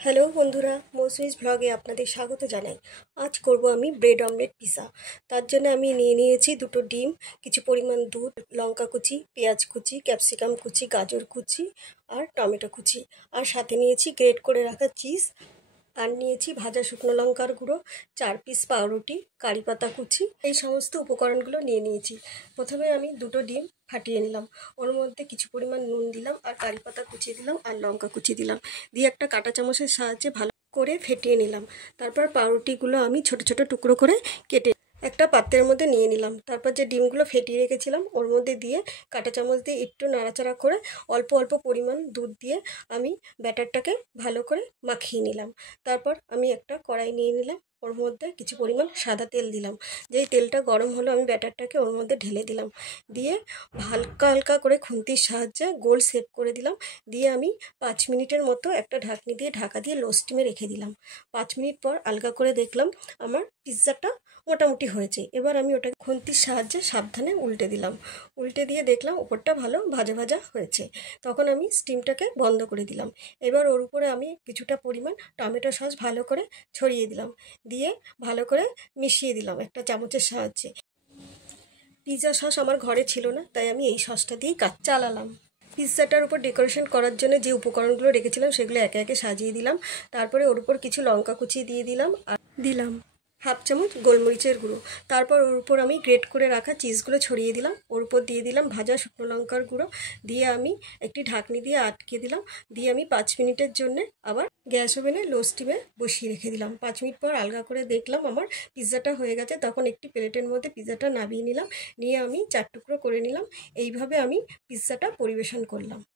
Hello বন্ধুরা, মৌসুমিস ভ্লগে আপনাদের স্বাগত জানাই। আজ করব আমি ব্রেড অমলেট পিৎজা। তার জন্য আমি নিয়ে নিয়েছি দুটো ডিম, কিছু পরিমাণ দুধ, লঙ্কা কুচি, পেঁয়াজ কুচি, ক্যাপসিকাম কুচি, গাজর কুচি আর টমেটো কুচি। আর সাথে নিয়েছি গ্রেট করে রাখা চিজ। আর নিয়েছি ভাজা শুকনো লঙ্কার গুঁড়ো, 4 পিস পাউরুটি, কারি পাতা কুচি। এই সমস্ত উপকরণগুলো নিয়ে নিয়েছি। প্রথমে আমি দুটো ডিম ফাটিয়ে নিলাম, ওর মধ্যে কিছু পরিমাণ নুন দিলাম আর কারি পাতা কুচি দিলাম আর লঙ্কা কুচি দিলাম, দিয়ে একটা কাঁটা চামচের সাহায্যে ভালো করে ফেটিয়ে নিলাম। তারপর পাউরুটিগুলো আমি ছোট ছোট টুকরো করে কেটে একটা পাত্রের মধ্যে নিয়ে নিলাম। তারপর যে ডিমগুলো ফেটিয়ে রেখেছিলাম ওর মধ্যে দিয়ে কাঁটা চামচ দিয়ে একটু নাড়াচাড়া করে অল্প অল্প পরিমাণ দুধ দিয়ে আমি ব্যাটারটাকে ভালো করে মাখিয়ে নিলাম। তারপর আমি একটা কড়াই নিয়ে নিলাম, ওর মধ্যে কিছু পরিমাণ সাদা তেল দিলাম। যেই তেলটা গরম হলো আমি ব্যাটারটাকে ওর মধ্যে ঢেলে দিলাম, দিয়ে হালকা হালকা করে খুন্তির সাহায্যে গোল শেপ করে দিলাম। দিয়ে আমি 5 মিনিটের মতো একটা ঢাকনি দিয়ে ঢাকা দিয়ে লো স্টিমে রেখে দিলাম। 5 মিনিট পর আলগা করে দেখলাম আমার পিৎজাটা মোটামুটি হয়েছে। এবার আমি ওটাকে খুন্তির সাহায্যে সাবধানে উল্টে দিলাম। উল্টে দিয়ে দেখলাম ওপরটা ভালো ভাজা ভাজা হয়েছে। তখন আমি স্টিমটাকে বন্ধ করে দিলাম। এবার ওর উপরে আমি কিছুটা পরিমাণ টমেটো সস ভালো করে ছড়িয়ে দিলাম, দিয়ে ভালো করে মিশিয়ে দিলাম একটা চামচের সাহায্যে। পিৎজা সস আমার ঘরে ছিল না, তাই আমি এই সসটা দিয়েই কাজ চালালাম। পিৎজাটার উপর ডেকোরেশন করার জন্য যে উপকরণগুলো রেখেছিলাম সেগুলো একে একে সাজিয়ে দিলাম। তারপরে ওর উপর কিছু লঙ্কা কুচি দিয়ে দিলাম আর দিলাম 1/2 চামচ গোলমরিচের গুঁড়ো। তারপর ওর উপর আমি গ্রেট করে রাখা চিজগুলো ছড়িয়ে দিলাম। ওর উপর দিয়ে দিলাম ভাজা শুকনো লঙ্কার গুঁড়ো, দিয়ে আমি একটি ঢাকনি দিয়ে আটকে দিলাম। দিয়ে আমি 5 মিনিটের জন্য আবার গ্যাস ওভেনে লো স্টিমে বসিয়ে রেখে দিলাম। 5 মিনিট পর আলগা করে দেখলাম আমার পিৎজাটা হয়ে গেছে। তখন একটি প্লেটের মধ্যে পিৎজাটা নামিয়ে নিলাম, নিয়ে আমি 4 টুকরো করে নিলাম। এইভাবে আমি পিৎজাটা পরিবেশন করলাম।